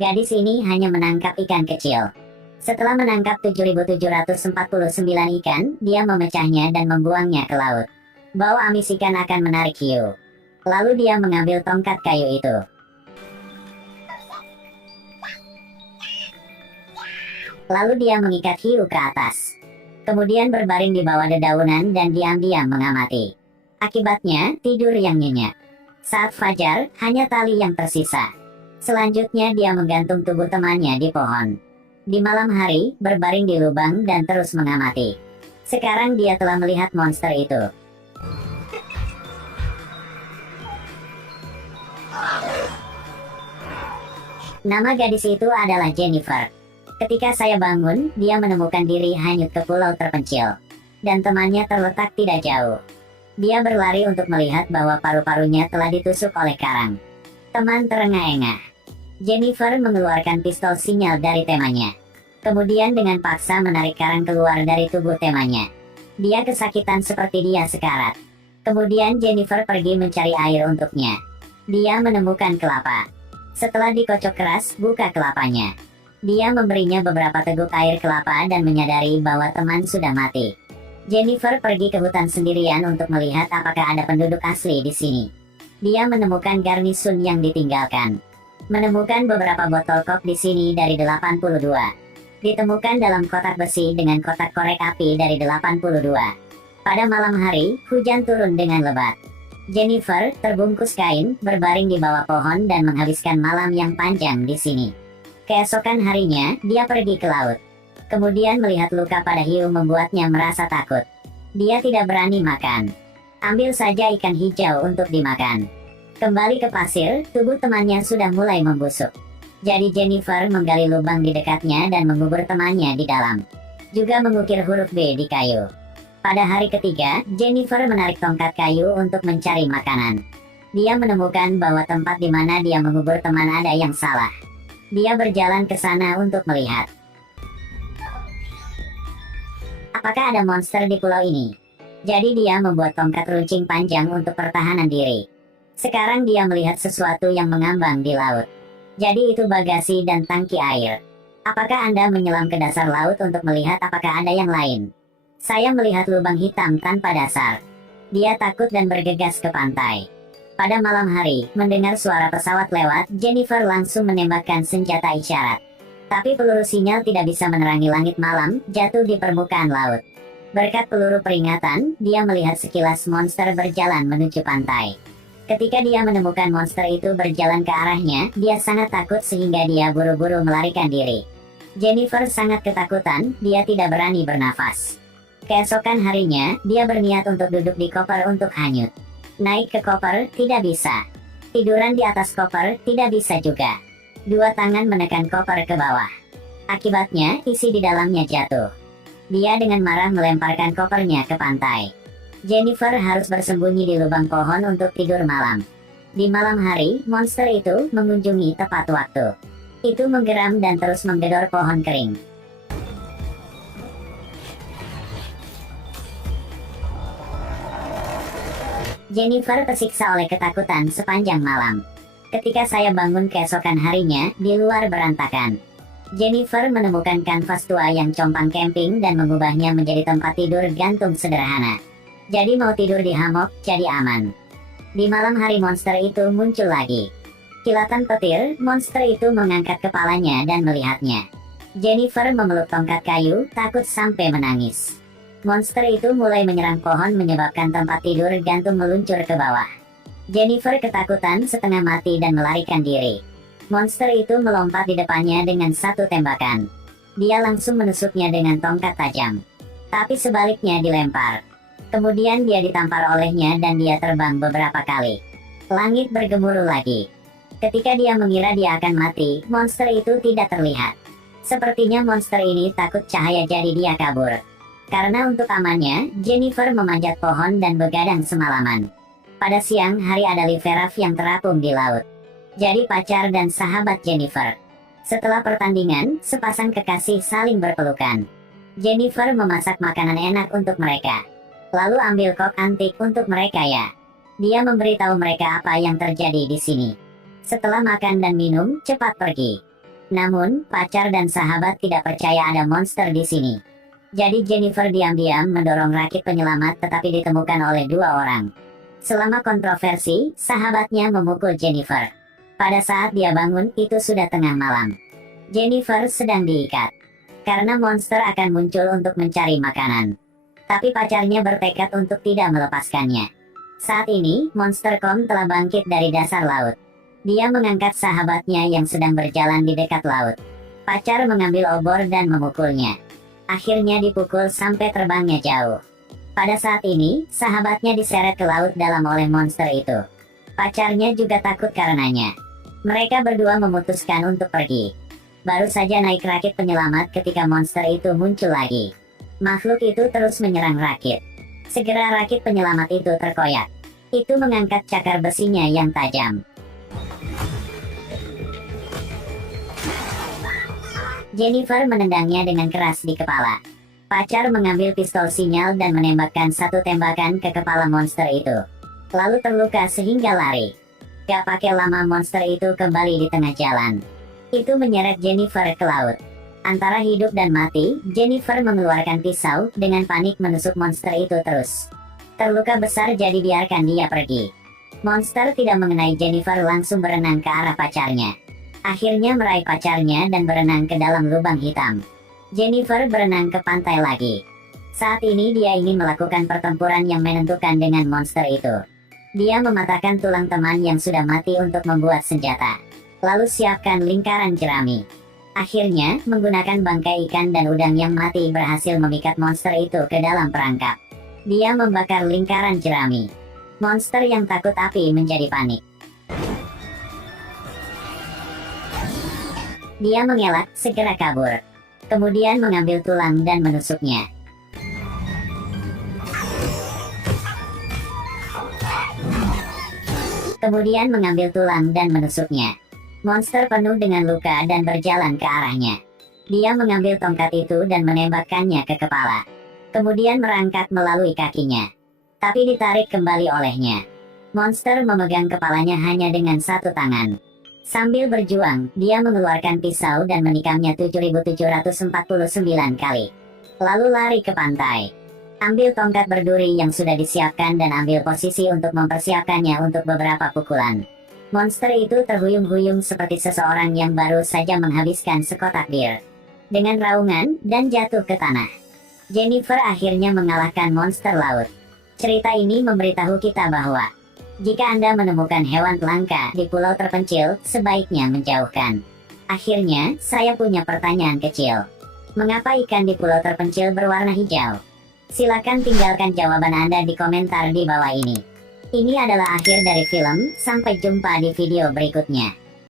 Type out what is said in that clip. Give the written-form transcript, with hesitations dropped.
Gadis ini hanya menangkap ikan kecil. Setelah menangkap 7.749 ikan, dia memecahnya dan membuangnya ke laut. Bau amis ikan akan menarik hiu. Lalu dia mengambil tongkat kayu itu. Lalu dia mengikat hiu ke atas. Kemudian berbaring di bawah dedaunan dan diam-diam mengamati. Akibatnya, tidur yang nyenyak. Saat fajar, hanya tali yang tersisa. Selanjutnya dia menggantung tubuh temannya di pohon. Di malam hari, berbaring di lubang dan terus mengamati. Sekarang dia telah melihat monster itu. Nama gadis itu adalah Jennifer. Ketika saya bangun, dia menemukan diri hanyut ke pulau terpencil. Dan temannya terletak tidak jauh. Dia berlari untuk melihat bahwa paru-parunya telah ditusuk oleh karang. Teman terengah-engah. Jennifer mengeluarkan pistol sinyal dari temanya. Kemudian dengan paksa menarik karang keluar dari tubuh temanya. Dia kesakitan seperti dia sekarat. Kemudian Jennifer pergi mencari air untuknya. Dia menemukan kelapa. Setelah dikocok keras, buka kelapanya. Dia memberinya beberapa teguk air kelapa dan menyadari bahwa teman sudah mati. Jennifer pergi ke hutan sendirian untuk melihat apakah ada penduduk asli di sini. Dia menemukan garnisun yang ditinggalkan. Menemukan beberapa botol kok di sini dari 82. Ditemukan dalam kotak besi dengan kotak korek api dari 82. Pada malam hari, hujan turun dengan lebat. Jennifer, terbungkus kain, berbaring di bawah pohon dan menghabiskan malam yang panjang di sini. Keesokan harinya, dia pergi ke laut. Kemudian melihat luka pada hiu membuatnya merasa takut. Dia tidak berani makan. Ambil saja ikan hijau untuk dimakan. Kembali ke pasir, tubuh temannya sudah mulai membusuk. Jadi Jennifer menggali lubang di dekatnya dan mengubur temannya di dalam. Juga mengukir huruf B di kayu. Pada hari ketiga, Jennifer menarik tongkat kayu untuk mencari makanan. Dia menemukan bahwa tempat di mana dia mengubur teman ada yang salah. Dia berjalan ke sana untuk melihat. Apakah ada monster di pulau ini? Jadi dia membuat tongkat runcing panjang untuk pertahanan diri. Sekarang dia melihat sesuatu yang mengambang di laut. Jadi itu bagasi dan tangki air. Apakah Anda menyelam ke dasar laut untuk melihat apakah ada yang lain? Saya melihat lubang hitam tanpa dasar. Dia takut dan bergegas ke pantai. Pada malam hari, mendengar suara pesawat lewat, Jennifer langsung menembakkan senjata isyarat. Tapi peluru sinyal tidak bisa menerangi langit malam, jatuh di permukaan laut. Berkat peluru peringatan, dia melihat sekilas monster berjalan menuju pantai. Ketika dia menemukan monster itu berjalan ke arahnya, dia sangat takut sehingga dia buru-buru melarikan diri. Jennifer sangat ketakutan, dia tidak berani bernafas. Keesokan harinya, dia berniat untuk duduk di koper untuk hanyut. Naik ke koper, tidak bisa. Tiduran di atas koper, tidak bisa juga. Dua tangan menekan koper ke bawah. Akibatnya, isi di dalamnya jatuh. Dia dengan marah melemparkan kopernya ke pantai. Jennifer harus bersembunyi di lubang pohon untuk tidur malam. Di malam hari, monster itu mengunjungi tepat waktu. Itu menggeram dan terus menggedor pohon kering. Jennifer tersiksa oleh ketakutan sepanjang malam. Ketika saya bangun keesokan harinya, di luar berantakan. Jennifer menemukan kanvas tua yang compang camping dan mengubahnya menjadi tempat tidur gantung sederhana. Jadi mau tidur di hammock, jadi aman. Di malam hari monster itu muncul lagi. Kilatan petir, monster itu mengangkat kepalanya dan melihatnya. Jennifer memeluk tongkat kayu, takut sampai menangis. Monster itu mulai menyerang pohon menyebabkan tempat tidur gantung meluncur ke bawah. Jennifer ketakutan setengah mati dan melarikan diri. Monster itu melompat di depannya dengan satu tembakan. Dia langsung menusuknya dengan tongkat tajam. Tapi sebaliknya dilempar. Kemudian dia ditampar olehnya dan dia terbang beberapa kali. Langit bergemuruh lagi. Ketika dia mengira dia akan mati, monster itu tidak terlihat. Sepertinya monster ini takut cahaya jadi dia kabur. Karena untuk amannya, Jennifer memanjat pohon dan begadang semalaman. Pada siang hari ada Liveraf yang terapung di laut. Jadi pacar dan sahabat Jennifer. Setelah pertandingan, sepasang kekasih saling berpelukan. Jennifer memasak makanan enak untuk mereka. Lalu ambil kok antik untuk mereka ya. Dia memberitahu mereka apa yang terjadi di sini. Setelah makan dan minum, cepat pergi. Namun, pacar dan sahabat tidak percaya ada monster di sini. Jadi Jennifer diam-diam mendorong rakit penyelamat tetapi ditemukan oleh dua orang. Selama kontroversi, sahabatnya memukul Jennifer. Pada saat dia bangun, itu sudah tengah malam. Jennifer sedang diikat. Karena monster akan muncul untuk mencari makanan. Tapi pacarnya bertekad untuk tidak melepaskannya. Saat ini, monster Com telah bangkit dari dasar laut. Dia mengangkat sahabatnya yang sedang berjalan di dekat laut. Pacar mengambil obor dan memukulnya. Akhirnya dipukul sampai terbangnya jauh. Pada saat ini, sahabatnya diseret ke laut dalam oleh monster itu. Pacarnya juga takut karenanya. Mereka berdua memutuskan untuk pergi. Baru saja naik rakit penyelamat ketika monster itu muncul lagi. Makhluk itu terus menyerang rakit. Segera rakit penyelamat itu terkoyak. Itu mengangkat cakar besinya yang tajam. Jennifer menendangnya dengan keras di kepala. Pacar mengambil pistol sinyal dan menembakkan satu tembakan ke kepala monster itu. Lalu terluka sehingga lari. Gak pakai lama monster itu kembali di tengah jalan. Itu menyeret Jennifer ke laut. Antara hidup dan mati, Jennifer mengeluarkan pisau dengan panik menusuk monster itu terus. Terluka besar jadi biarkan dia pergi. Monster tidak mengenai Jennifer langsung berenang ke arah pacarnya. Akhirnya meraih pacarnya dan berenang ke dalam lubang hitam. Jennifer berenang ke pantai lagi. Saat ini dia ingin melakukan pertempuran yang menentukan dengan monster itu. Dia mematahkan tulang teman yang sudah mati untuk membuat senjata. Lalu siapkan lingkaran jerami. Akhirnya, menggunakan bangkai ikan dan udang yang mati berhasil memikat monster itu ke dalam perangkap. Dia membakar lingkaran jerami. Monster yang takut api menjadi panik. Dia mengelak, segera kabur. Kemudian mengambil tulang dan menusuknya. Kemudian mengambil tulang dan menusuknya. Monster penuh dengan luka dan berjalan ke arahnya. Dia mengambil tongkat itu dan menembakkannya ke kepala. Kemudian merangkak melalui kakinya. Tapi ditarik kembali olehnya. Monster memegang kepalanya hanya dengan satu tangan. Sambil berjuang, dia mengeluarkan pisau dan menikamnya 7.749 kali. Lalu lari ke pantai. Ambil tongkat berduri yang sudah disiapkan dan ambil posisi untuk mempersiapkannya untuk beberapa pukulan. Monster itu terhuyung-huyung seperti seseorang yang baru saja menghabiskan sekotak bir. Dengan raungan, dan jatuh ke tanah. Jennifer akhirnya mengalahkan monster laut. Cerita ini memberitahu kita bahwa jika Anda menemukan hewan langka di pulau terpencil, sebaiknya menjauhkan. Akhirnya, saya punya pertanyaan kecil. Mengapa ikan di pulau terpencil berwarna hijau? Silakan tinggalkan jawaban Anda di komentar di bawah ini. Ini adalah akhir dari film, sampai jumpa di video berikutnya.